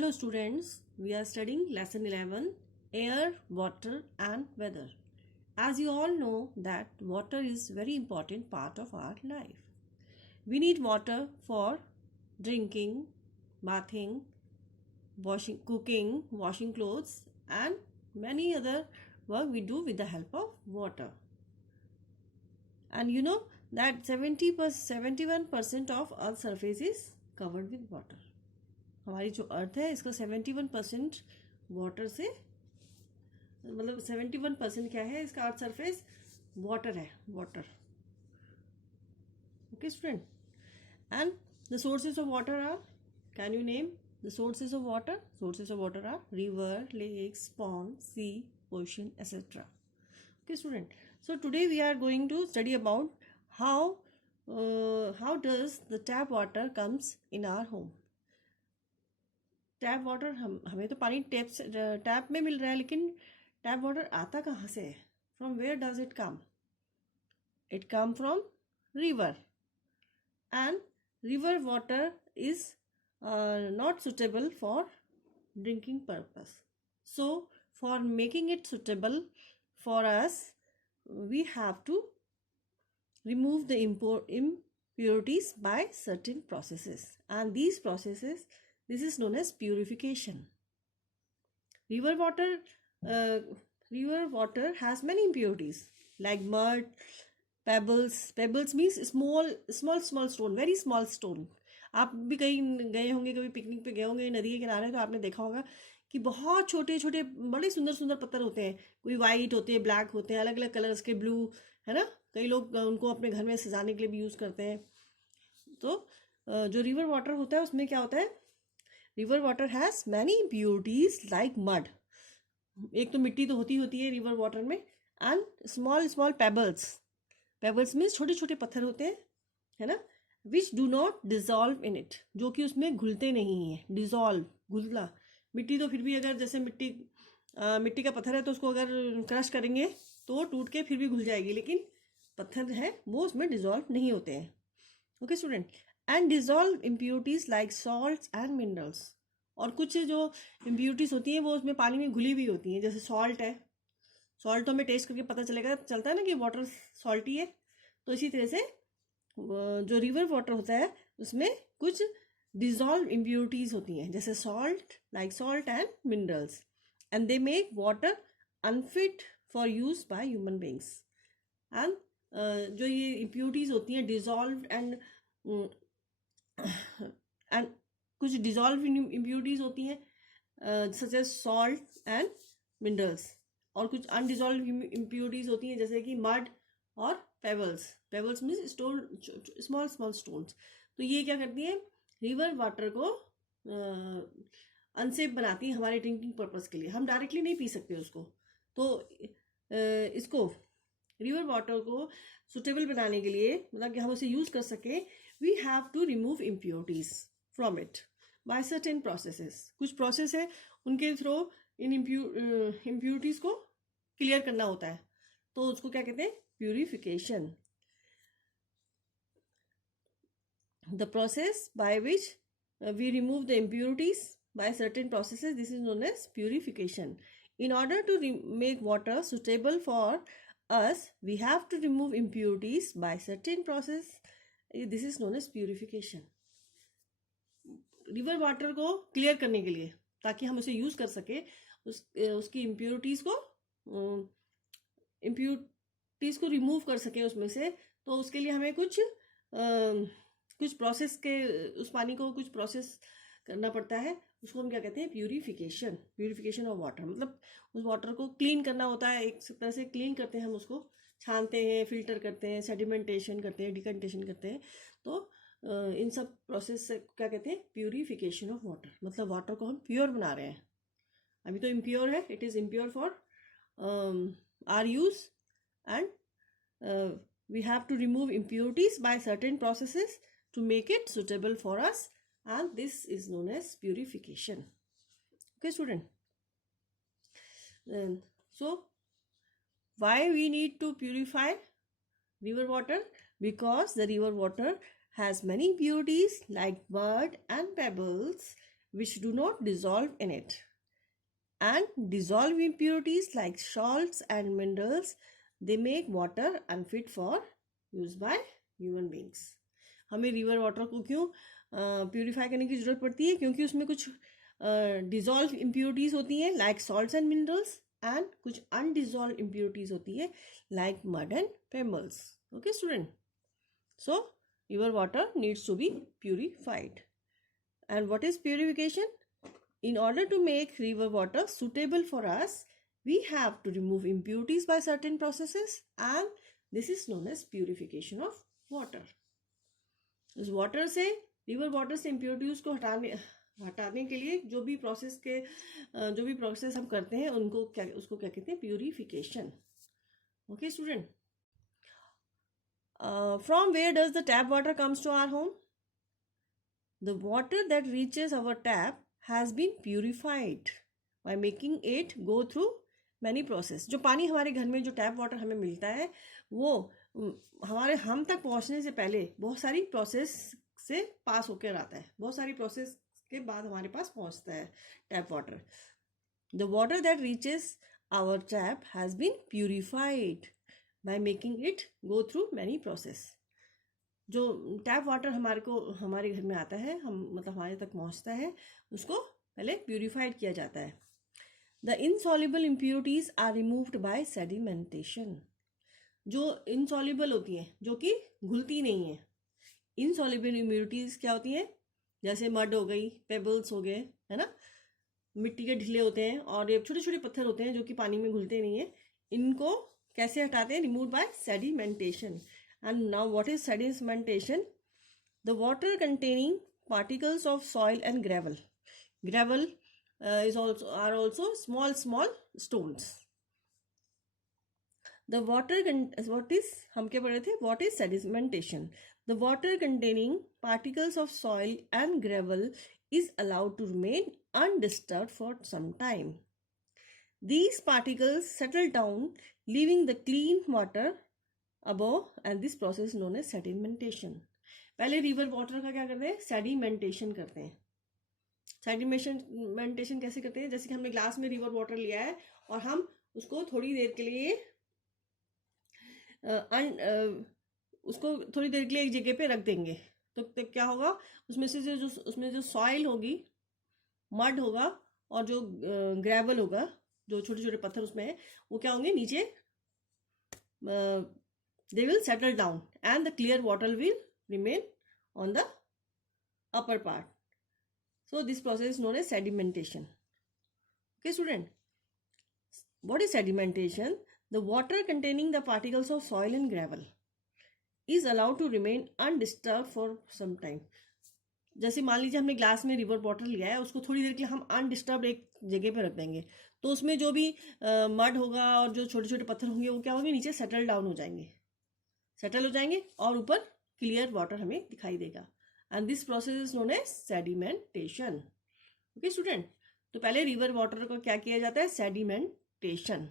Hello students, we are studying lesson 11 air, water and weather. As you all know that water is very important part of our life. We need water for drinking, bathing, cooking, washing clothes and many other work we do with the help of water. And you know that 71% of Earth's surface is covered with water. हमारी जो अर्थ है इसका 71% water से मतलब 71% क्या है इसका अर्थ सरफेस वाटर है water. Okay student. And the sources of water are, can you name the sources of water? Sources of water are river, lakes, pond, sea, ocean etcetera. Okay student. So today we are going to study about how does the tap water comes in our home. Tap water हमें तो पानी tap में मिल रहा है, लेकिन tap water आता कहाँ से है? From where does it come? It come from river. And river water is not suitable for drinking purpose. So for making it suitable for us we have to remove the impurities by certain processes, and these processes, this is known as purification. River water has many impurities like mud, pebbles means small stone, very small stone. आप भी कहीं गए होंगे, कभी picnic पे गए होंगे नदी के किनारे, तो आपने देखा होगा कि बहुत छोटे छोटे बड़े सुंदर सुंदर पत्थर होते हैं. कोई वाइट होते हैं, ब्लैक होते हैं, अलग अलग कलर्स के, ब्लू, है ना. कई लोग उनको अपने घर में सजाने के लिए भी यूज़ करते हैं. तो जो रिवर वाटर होता है उसमें क्या होता है? River water has many impurities like mud. एक तो मिट्टी तो होती है रिवर वाटर में. एंड स्मॉल पेबल्स मीन्स छोटे छोटे पत्थर होते हैं, है ना, which do not dissolve in it, जो कि उसमें घुलते नहीं हैं. डिजॉल्व, घुलना. मिट्टी तो फिर भी, अगर जैसे मिट्टी का पत्थर है तो उसको अगर क्रश करेंगे तो टूट के फिर भी घुल जाएगी, लेकिन पत्थर है वो उसमें डिजॉल्व नहीं होते हैं. Okay student. And dissolve impurities like salts and minerals. और कुछ जो इम्प्योरिटीज होती हैं वो उसमें पानी में घुली हुई होती हैं. जैसे सॉल्ट है, सॉल्ट तो हमें टेस्ट करके पता चलता है ना कि वाटर सॉल्टी है. तो इसी तरह से जो रिवर वाटर होता है उसमें कुछ डिजॉल्व इम्प्योरिटीज होती हैं, जैसे salt, like salt and minerals, and they make water unfit for use by human beings. And जो ये इम्प्योरिटीज होती हैं डिजॉल्व एंड कुछ डिजॉल्व इम्प्योरिटीज होती हैं such as salt and minerals, और कुछ अनडिजॉल्व इम्प्योरिटीज होती हैं जैसे कि मड और पेबल्स मीन्स स्मॉल स्टोन्स. तो ये क्या करती हैं? रिवर वाटर को अनसेफ बनाती हैं हमारे ड्रिंकिंग पर्पस के लिए. हम डायरेक्टली नहीं पी सकते उसको. तो इसको रिवर वाटर को सुटेबल बनाने के लिए, मतलब कि हम उसे यूज़ कर सके, we have to remove impurities from it by certain processes. कुछ प्रोसेस है उनके थ्रू इन इम्प्योरिटीज को क्लियर करना होता है. तो उसको क्या कहते हैं? Purification. The process by which we remove the impurities by certain processes, this is known as purification. In order to make water suitable for us, we have to remove impurities by certain process. This is known as purification. River water को clear करने के लिए, ताकि हम उसे use कर सके, उसकी इम्प्योरिटीज को रिमूव कर सके उसमें से. तो उसके लिए हमें कुछ प्रोसेस के, उस पानी को कुछ प्रोसेस करना पड़ता है. उसको हम क्या कहते हैं? Purification of water. मतलब उस वाटर को क्लीन करना होता है. एक तरह से क्लीन करते हैं हम उसको, छानते हैं, फिल्टर करते हैं, सेडिमेंटेशन करते हैं, डिकंटेशन करते हैं. तो इन सब प्रोसेस से क्या कहते हैं? Purification of water. मतलब वाटर को हम प्योर बना रहे हैं. अभी तो इम्प्योर है, it is impure for our use, and we have to remove impurities by certain processes to make it suitable for us, and this is known as purification. Okay student. So why we need to purify river water? Because the river water has many impurities like mud and pebbles, which do not dissolve in it, and dissolve impurities like salts and minerals. They make water unfit for use by human beings. हमें river water को क्यों purify करने की ज़रूरत पड़ती है? क्योंकि उसमें कुछ डिजॉल्व इम्प्योरिटीज़ होती हैं like salts and minerals, and कुछ अनडिजॉल्व इम्प्योरिटीज़ होती है like mud and pebbles. Okay student, so river water needs to be purified. And what is purification? In order to make river water suitable for us, we have to remove impurities by certain processes, and this is known as purification of water. इस water से, river water से impurities को हटाने के लिए जो भी process हम करते हैं उसको क्या कहते हैं? Purification. Okay student, from where does the tap water comes to our home? The water that reaches our tap has been purified by making it go through many process. जो पानी हमारे घर में, जो टैप वाटर हमें मिलता है, वो हम तक पहुंचने से पहले बहुत सारी प्रोसेस से पास होकर आता है. बहुत सारी प्रोसेस के बाद हमारे पास पहुंचता है tap water. The water that reaches our tap has been purified by making it go through many process. जो टैप वाटर हमारे घर में आता है, मतलब हमारे तक पहुंचता है, उसको पहले प्यूरिफाइड किया जाता है. The insoluble impurities are removed by sedimentation. जो इनसॉल्युबल होती हैं, जो कि घुलती नहीं है. इनसॉल्युबल इम्प्योरिटीज क्या होती हैं? जैसे मड हो गई, पेबल्स हो गए, है ना, मिट्टी के ढिले होते हैं, और ये छोटे छोटे पत्थर होते हैं जो कि पानी में घुलते नहीं है. इनको कैसे हटाते हैं? Remove by sedimentation. And now what is sedimentation? The water containing particles of soil and gravel. Gravel are also small stones. The water हम क्या पढ़ रहे थे? What is sedimentation? The water containing particles of soil and gravel is allowed to remain undisturbed for some time. These particles settle down, leaving the clean water above, and this process is known as sedimentation. पहले river water का क्या करते हैं? Sedimentation करते हैं. Sedimentation कैसे करते हैं? जैसे कि हमने ग्लास में रिवर वाटर लिया है और हम उसको थोड़ी देर के लिए एक जगह पे रख देंगे, तो क्या होगा? उसमें जो सॉइल होगी, मड होगा, और जो ग्रेवल होगा, जो छोटे छोटे पत्थर उसमें है, वो क्या होंगे? नीचे they will settle down and the clear water will remain on the upper part. So this process is known as sedimentation. Okay student, what is sedimentation? The water containing the particles of soil and gravel is allowed to remain undisturbed for some time. जैसे मान लीजिए हमने glass में river water लिया है, उसको थोड़ी देर के लिए हम अनडिस्टर्ब एक जगह पे रख देंगे, तो उसमें जो भी मड होगा और जो छोटे छोटे पत्थर होंगे, वो क्या होंगे? नीचे सेटल हो जाएंगे और ऊपर क्लियर वाटर हमें दिखाई देगा. And this process is known as sedimentation. Okay student, तो पहले रिवर वाटर को क्या किया जाता है? Sedimentation.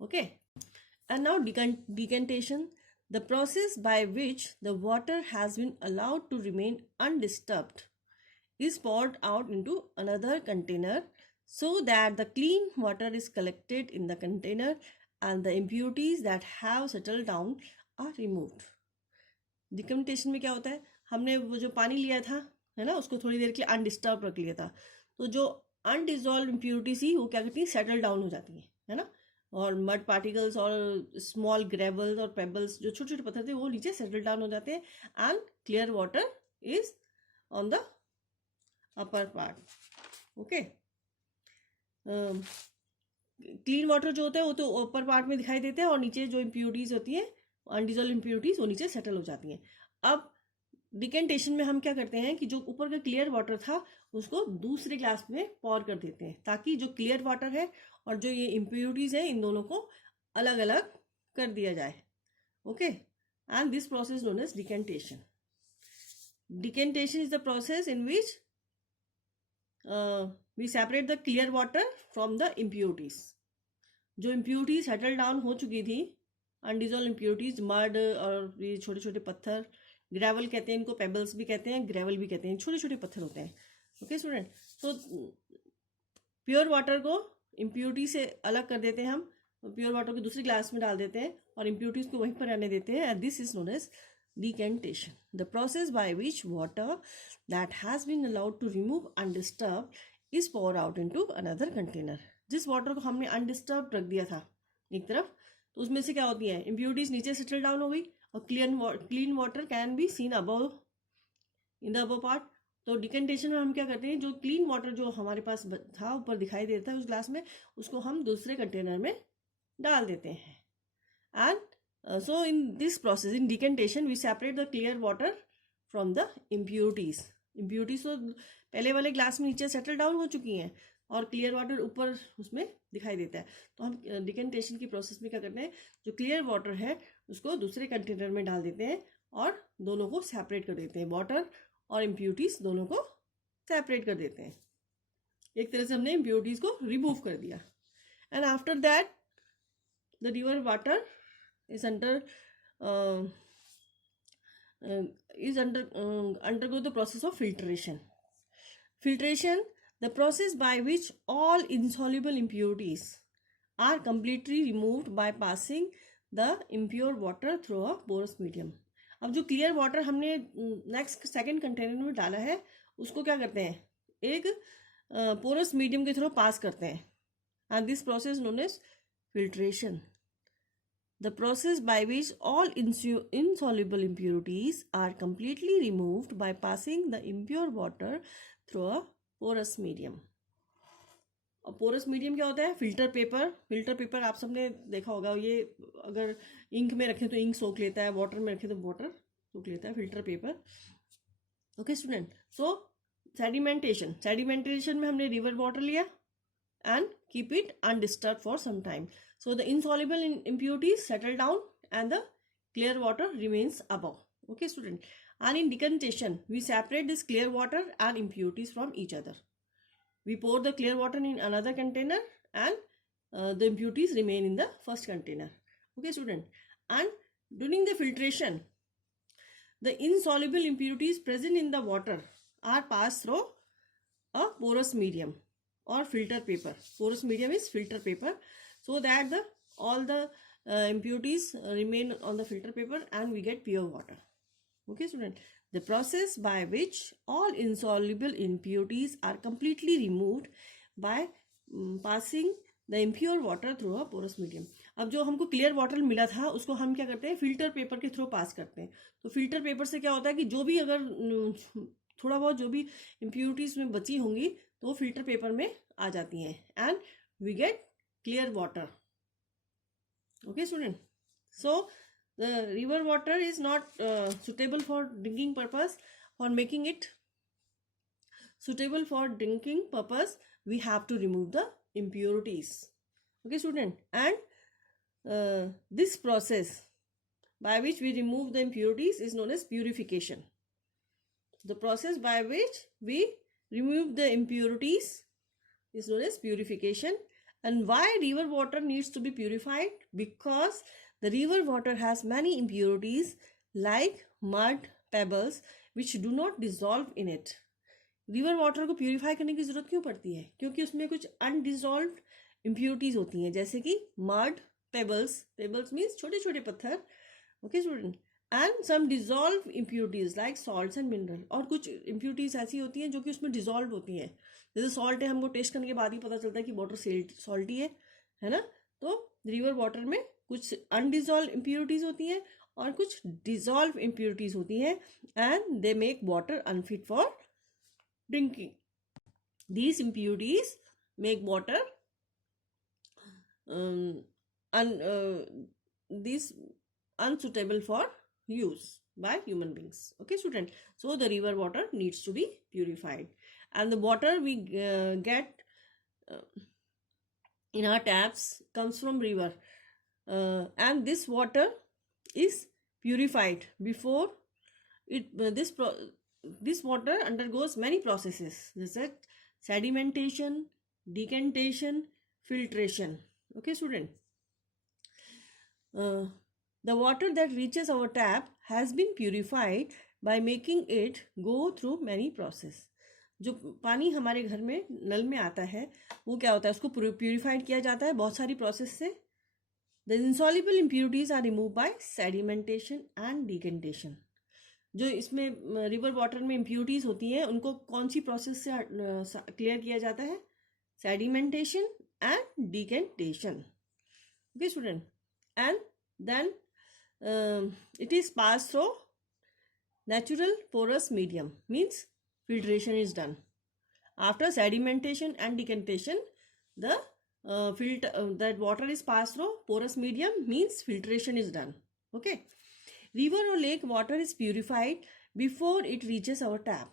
Okay, and now decantation, the process by which the water has been allowed to remain undisturbed is poured out into another container so that the clean water is collected in the container and the impurities that have settled down are removed. डिकम्टेशन में क्या होता है? हमने वो जो पानी लिया था, है ना, उसको थोड़ी देर के लिए अनडिस्टर्ब रख लिया था, तो जो अनडिजॉल्व इम्प्योरिटीज ही वो क्या करती हैं? सेटल डाउन हो जाती हैं, है ना, और मड पार्टिकल्स और स्मॉल ग्रेवल्स और पेबल्स, जो छोटे छोटे पत्थर थे, वो नीचे सेटल डाउन हो जाते हैं, and clear water is on the upper part. Okay, clean water जो होता है वो तो अपर पार्ट में दिखाई देता है, और नीचे जो इम्प्योरिटीज होती है, अनडिजॉल्व इम्प्योरिटीज, वो नीचे सेटल हो जाती हैं. अब डिकेंटेशन में हम क्या करते हैं कि जो ऊपर का क्लियर वाटर था उसको दूसरे ग्लास में पॉर कर देते हैं, ताकि जो क्लियर वाटर है और जो ये इम्प्योरिटीज है, इन दोनों को अलग अलग कर दिया जाए. Okay, and this process known as decantation. Decantation is the process in which we separate the clear water from the impurities. जो impurities settle down हो चुकी थी, अनडिजॉल्व impurities, मड और ये छोटे छोटे पत्थर, ग्रेवल कहते हैं इनको, पेबल्स भी कहते हैं, ग्रेवल भी कहते हैं, छोटे छोटे पत्थर होते हैं, okay student, so pure water को इम्प्योरिटी से अलग कर देते हैं हम, प्योर वाटर को दूसरी ग्लास में डाल देते हैं और इम्प्योरिटीज को वहीं पर रहने देते हैं, and this is known as decantation, the process by which water that has been allowed to remove undisturbed is poured out into another container. जिस वाटर को हमने अनडिस्टर्ब रख दिया था एक तरफ, तो उसमें से क्या होती है, इम्प्योरिटीज नीचे सेटल डाउन हो गई और clean water can be seen above in the above part. तो डिकेंटेशन में हम क्या करते हैं, जो क्लीन वाटर जो हमारे पास था ऊपर दिखाई देता है उस ग्लास में, उसको हम दूसरे कंटेनर में डाल देते हैं. And so in this process, in decantation, we separate the clear water from the impurities. impurities तो पहले वाले ग्लास में नीचे सेटल डाउन हो चुकी हैं और क्लियर वाटर ऊपर उसमें दिखाई देता है. तो हम डिकेंटेशन की प्रोसेस में क्या करते हैं, जो क्लियर वाटर है उसको दूसरे कंटेनर में डाल देते हैं और दोनों को सेपरेट कर देते हैं. वाटर और इम्प्योरिटीज दोनों को सेपरेट कर देते हैं. एक तरह से हमने इम्प्योरिटीज को रिमूव कर दिया. And after that the river water is undergo the process of filtration. Filtration, the process by which all insoluble impurities are completely removed by passing the impure water through a porous medium. अब जो clear water हमने next second container में डाला है उसको क्या करते हैं, एक पोरस मीडियम के थ्रू पास करते हैं, and this process known as filtration. The process by which all insoluble impurities are completely removed by passing the impure water through a porous medium. और पोरस मीडियम क्या होता है, filter paper. Filter paper आप सबने देखा होगा, ये अगर इंक में रखें तो इंक सोख लेता है, वाटर में रखें तो वाटर सोख लेता है, फिल्टर पेपर. ओके स्टूडेंट, सो सेडिमेंटेशन में हमने रिवर वाटर लिया and keep it undisturbed for some time. So the insoluble impurities settle down and the clear water remains above. Okay student. And in decantation, we separate this clear water and impurities from each other. We pour the clear water in another container and the impurities remain in the first container. Okay student. And during the filtration, the insoluble impurities present in the water are passed through a porous medium or filter paper. Porous medium is filter paper, so that all the impurities remain on the filter paper and we get pure water. Okay student, the process by which all insoluble impurities are completely removed by passing the impure water through a porous medium. अब जो हमको clear water मिला था उसको हम क्या करते हैं, फिल्टर पेपर के थ्रू पास करते हैं. तो फिल्टर पेपर से क्या होता है कि जो भी अगर थोड़ा बहुत जो भी इम्प्योरिटीज में बची होंगी तो वो फिल्टर पेपर में आ जाती हैं, and we get clear water. Okay student, so the river water is not suitable for drinking purpose. For making it suitable for drinking purpose, we have to remove the impurities. Okay student, and this process by which we remove the impurities is known as purification. The process by which we remove the impurities is known as purification. And why river water needs to be purified? Because the river water has many impurities like mud, pebbles, which do not dissolve in it. River water को purify करने की जरूरत क्यों पड़ती है? क्योंकि उसमें कुछ अनडिजॉल्व्ड इम्प्योरिटीज होती हैं, जैसे कि मड, पेबल्स मीन्स छोटे छोटे पत्थर. Okay student, and some dissolve impurities like salts and mineral. और कुछ इम्प्योरिटीज ऐसी होती हैं जो कि उसमें डिजॉल्व होती हैं. जैसे सॉल्ट है, हमको टेस्ट करने के बाद ही पता चलता है कि वाटर सॉल्टी है ना. तो रिवर वाटर में कुछ अनडिजॉल्व इम्प्योरिटीज होती हैं और कुछ डिजॉल्व इम्प्योरिटीज होती हैं, and they make water unfit for drinking. These impurities make water this unsuitable for use by human beings. Okay student, so the river water needs to be purified, and the water we get in our taps comes from river, and this water is purified before it this water undergoes many processes, such as sedimentation, decantation, filtration. Okay student, the water that reaches our tap has been purified by making it go through many processes. जो पानी हमारे घर में नल में आता है वो क्या होता है, उसको प्यूरिफाइड किया जाता है बहुत सारी प्रोसेस से. The insoluble impurities are remove by sedimentation and decantation. जो इसमें रिवर वाटर में इम्प्योरिटीज होती हैं उनको कौन सी प्रोसेस से क्लियर किया जाता है? Sedimentation and decantation. Okay student. And then it is passed through natural porous medium, means filtration is done. After sedimentation and decantation, the that water is passed through porous medium, means filtration is done. Okay. River or lake water is purified before it reaches our tap.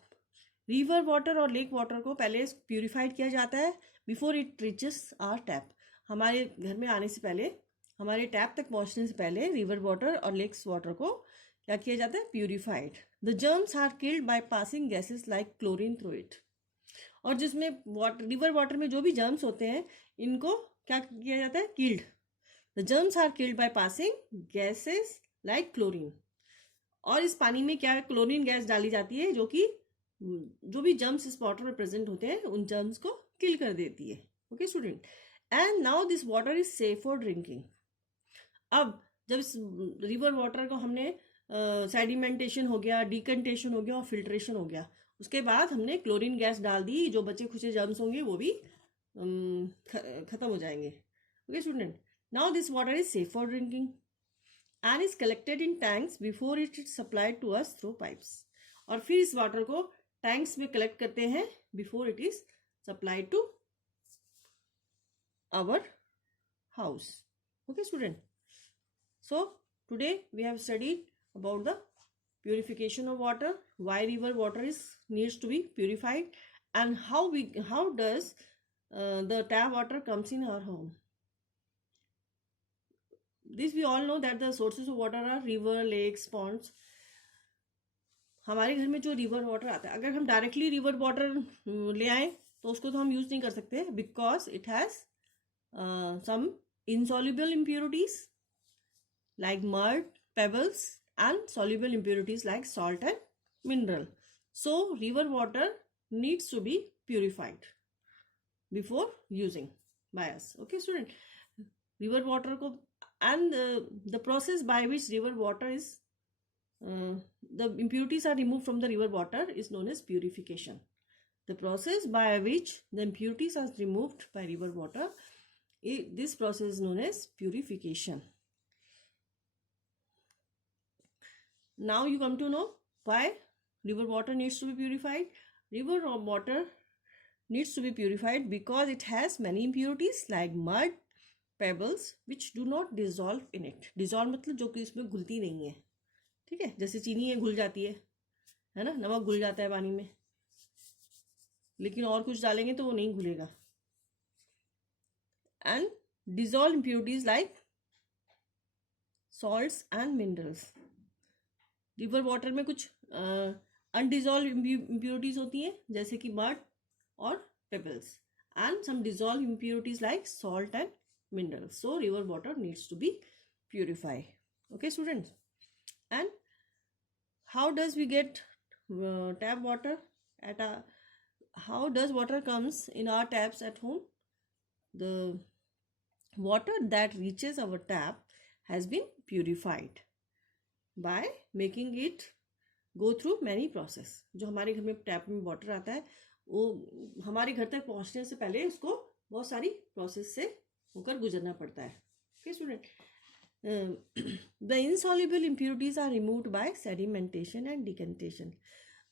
River water और lake water को पहले purified किया जाता है before it reaches our tap. हमारे घर में आने से पहले, हमारे टैप तक पहुंचने से पहले रिवर वाटर और लेक्स वाटर को क्या किया जाता है? Purified. The germs are killed by passing gases like chlorine through it. और जिसमें रिवर वाटर में जो भी जर्म्स होते हैं इनको क्या किया जाता है? Killed. The germs are killed by passing gases like chlorine. और इस पानी में क्या क्लोरीन गैस डाली जाती है जो कि जो भी जर्म्स इस वाटर में प्रेजेंट होते हैं उन जर्म्स को किल कर देती है. Okay student. And now this water is safe for drinking. अब जब इस रिवर वाटर को हमने सेडिमेंटेशन हो गया, डिकंटेशन हो गया और फिल्ट्रेशन हो गया, उसके बाद हमने क्लोरीन गैस डाल दी, जो बचे खुचे जर्म्स होंगे वो भी खत्म हो जाएंगे. Okay student. Now this water is safe for drinking and is collected in tanks before it is supplied to us through pipes. और फिर इस वाटर को टैंक्स में कलेक्ट करते हैं before it is supplied to our house. Okay student. So today we have studied about the purification of water, why river water needs to be purified, and how does the tap water comes in our home. This we all know that the sources of water are river, lakes, ponds. हमारे घर में जो river water आता है, अगर हम directly river water ले आए तो उसको तो हम यूज नहीं कर सकते because it has some insoluble impurities like mud, pebbles, and soluble impurities like salt and mineral. So river water needs to be purified before using by us. Okay student. River water ko, and the process by which river water is the impurities are removed from the river water is known as purification. The process by which the impurities are removed by river water, this process is known as purification. Now you come to know why river water needs to be purified. River water needs to be purified because it has many impurities like mud, pebbles which do not dissolve in it. Dissolve मतलब जो कि इसमें घुलती नहीं है. ठीक है, जैसे चीनी है घुल जाती है ना, नमक घुल जाता है पानी में, लेकिन और कुछ डालेंगे तो वो नहीं घुलेगा. And dissolved impurities like salts and minerals. River water में कुछ अनडिजॉल्व इम्प्योरिटीज होती हैं जैसे कि मड और pebbles, and some dissolve impurities like salt and minerals. So river water needs to be purify. Okay students. And how does we get tap water at how does water comes in our taps at home? The water that reaches our tap has been purified by making it go through many process. जो हमारे घर में tap में water आता है वो हमारे घर तक पहुंचने से पहले उसको बहुत सारी प्रोसेस से होकर गुजरना पड़ता है. Okay student. The insoluble impurities are removed by sedimentation and decantation.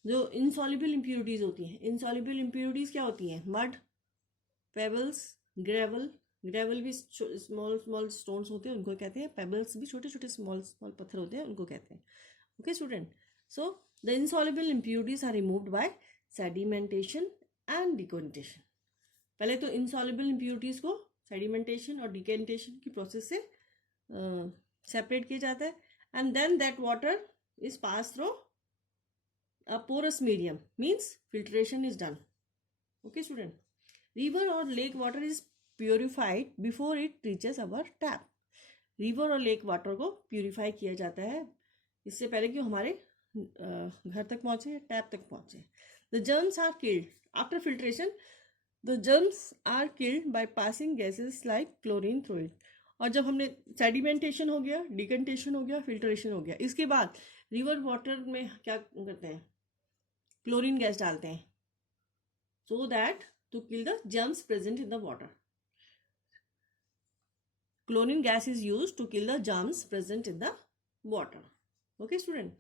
जो इनसॉल्युबल इम्प्योरिटीज होती हैं, इनसॉल्युबल इम्प्योरिटीज क्या होती हैं? Mud, pebbles, gravel. ग्रेवल भी स्मॉल स्मॉल स्टोन्स होते हैं उनको कहते हैं. पेबल्स भी छोटे छोटे स्मॉल स्मॉल पत्थर होते हैं उनको कहते हैं. Okay student. So the insoluble impurities are removed by sedimentation and decantation. पहले तो इनसॉल्युबल इम्प्योरिटीज को सेडिमेंटेशन और डिकेंटेशन की प्रोसेस से सेपरेट किया जाता है, and then that water is pass through a porous medium, means filtration is done. Okay student. River और lake water is purified before it reaches our tap. River और lake water को purify किया जाता है इससे पहले कि हमारे घर तक पहुंचे, टैप तक पहुंचे. The germs are killed after filtration. The germs are killed by passing gases like chlorine through it. और जब हमने सेडिमेंटेशन हो गया, डिकंटेशन हो गया, फिल्ट्रेशन हो गया, इसके बाद रिवर वाटर में क्या करते हैं? क्लोरीन गैस डालते हैं, so that to kill the germs present in the water. Chlorine gas is used to kill the germs present in the water. Okay student,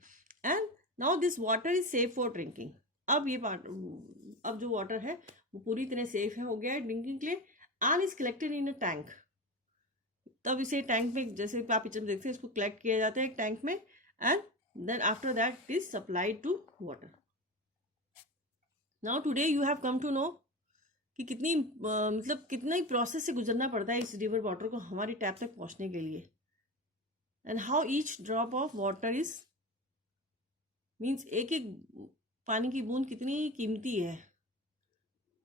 and now this water is safe for drinking. अब ये part, अब जो water है वो पूरी तरह safe है, हो गया है ड्रिंकिंग के लिए. And is collected in a tank. तब इसे टैंक में, जैसे आप पिक्चर में देखते हैं, इसको कलेक्ट किया जाता है एक टैंक में, and then after that it is supplied to water. Now today you have come to know कि कितनी मतलब कितना ही प्रोसेस से गुजरना पड़ता है इस रिवर वाटर को हमारी टैप तक पहुंचने के लिए. And how each drop of water is means एक एक पानी की बूंद कितनी कीमती है.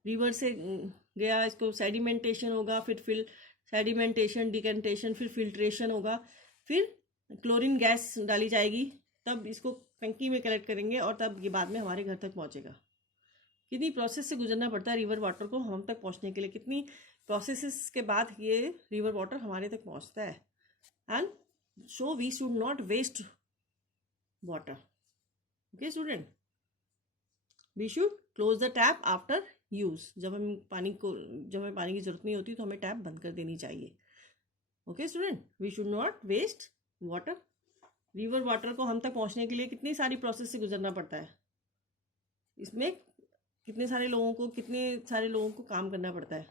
रिवर से गया, इसको सेडिमेंटेशन होगा, फिर सेडिमेंटेशन, डिकंटेशन, फिर फिल्ट्रेशन होगा, फिर क्लोरीन गैस डाली जाएगी, तब इसको टंकी में कलेक्ट करेंगे और तब ये बाद में हमारे घर तक पहुंचेगा. कितनी प्रोसेस से गुजरना पड़ता है रिवर वाटर को हम तक पहुंचने के लिए, कितनी प्रोसेसेस के बाद ये रिवर वाटर हमारे तक पहुंचता है. And so we should not waste water. Okay student, we should close the tap after use. जब हमें पानी की जरूरत नहीं होती तो हमें टैप बंद कर देनी चाहिए. Okay student, we should not waste water. River water को हम तक पहुंचने के लिए कितनी सारी प्रोसेस से गुजरना पड़ता है. इसमें कितने सारे लोगों को काम करना पड़ता है.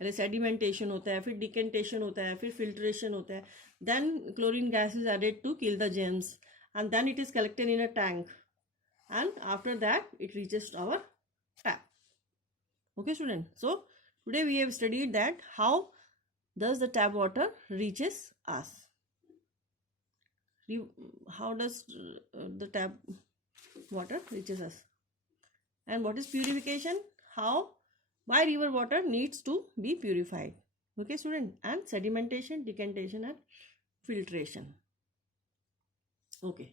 पहले सेडिमेंटेशन होता है, फिर डिकेंटेशन होता है, फिर फिल्ट्रेशन होता है, then chlorine gas is added to kill the germs, and then it is collected in a tank, and after that it reaches our tap. Okay student, so today we have studied that how does the tap water reaches us. How does the tap water reaches us, and what is purification, why river water needs to be purified. Okay student, and sedimentation, decantation and filtration. Okay.